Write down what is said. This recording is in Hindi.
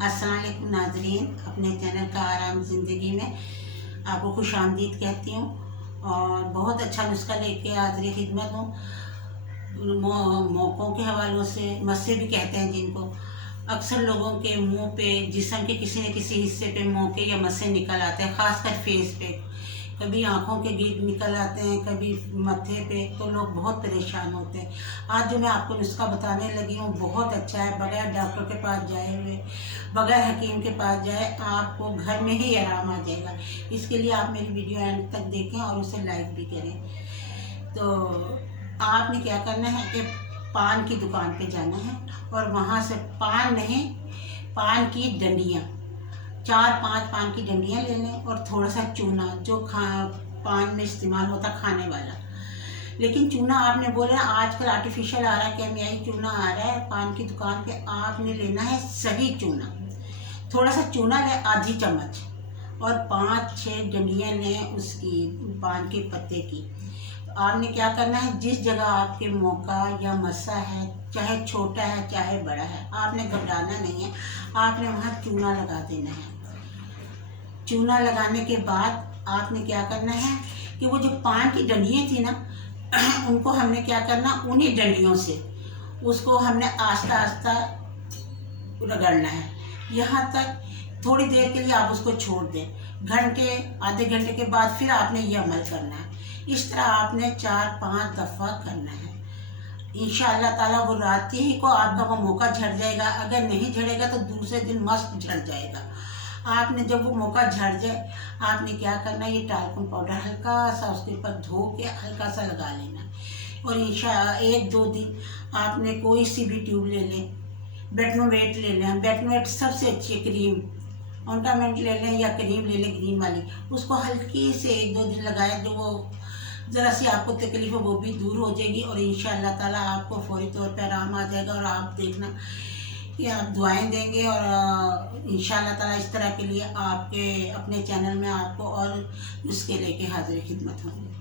अस्सलाम वालेकुम नाज़रीन, अपने चैनल कारामadzindagi में आपको खुश आमदीद कहती हूँ और बहुत अच्छा नुस्खा लेके हाज़िर खिदमत हूँ। मोकों के हवालों से, मस्से भी कहते हैं जिनको, अक्सर लोगों के मुंह पे, जिस्म के किसी न किसी हिस्से पे मोके या मस्से निकल आते हैं, ख़ासकर फेस पे। कभी आँखों के गिर्द निकल आते हैं, कभी मत्थे पे, तो लोग बहुत परेशान होते हैं। आज जो मैं आपको नुस्खा बताने लगी हूँ बहुत अच्छा है, बगैर डॉक्टर के पास जाए हुए, बगैर हकीम के पास जाए, आपको घर में ही आराम आ जाएगा। इसके लिए आप मेरी वीडियो एंड तक देखें और उसे लाइक भी करें। तो आपने क्या करना है कि पान की दुकान पे जाना है और वहाँ से पान नहीं, पान की डंडियाँ, 4-5 पान की डंडियाँ ले लें और थोड़ा सा चूना, जो पान में इस्तेमाल होता खाने वाला। लेकिन चूना आपने बोला आजकल आर्टिफिशियल आ रहा है, केमियाई चूना आ रहा है पान की दुकान पे, आपने लेना है सही चूना। थोड़ा सा चूना लें, आधी चम्मच, और 5-6 डंडियाँ लें उसकी, पान के पत्ते की। आपने क्या करना है, जिस जगह आपके मौका या मस्सा है, चाहे छोटा है चाहे बड़ा है, आपने घबराना नहीं है, आपने वहाँ चूना लगा देना है। चूना लगाने के बाद आपने क्या करना है कि वो जो पान की डंडियाँ थी ना, उनको हमने क्या करना, उन्हीं डंडियों से उसको हमने आस्ता आस्ता रगड़ना है। यहाँ तक थोड़ी देर के लिए आप उसको छोड़ दें, घंटे आधे घंटे के बाद फिर आपने ये अमल करना है। इस तरह आपने 4-5 दफ़ा करना है। इंशाअल्लाह ताला वो रात ही को आपका वो मौका झड़ जाएगा। अगर नहीं झड़ेगा तो दूसरे दिन मस्त झड़ जाएगा। आपने जब वो मौका झड़ जाए, आपने क्या करना है, ये टाल्कुम पाउडर हल्का सा उसके ऊपर धो के हल्का सा लगा लेना। और इंशाअल्लाह 1-2 दिन आपने कोई सी भी ट्यूब ले लें, बेटनोवेट ले लें, बेटनोवेट सबसे अच्छी क्रीम, ऑइंटमेंट ले लें या क्रीम ले लें ग्रीन वाली, उसको हल्की से 1-2 दिन लगाएं, जो वो ज़रा सी आपको तकलीफ है वो भी दूर हो जाएगी और इंशाअल्लाह ताला आपको फौरी तौर पर आराम आ जाएगा। और आप देखना कि आप दुआएं देंगे और इंशाअल्लाह ताला इस तरह के लिए आपके अपने चैनल में आपको और नुस्खे लेके हाजिर खिदमत होंगे।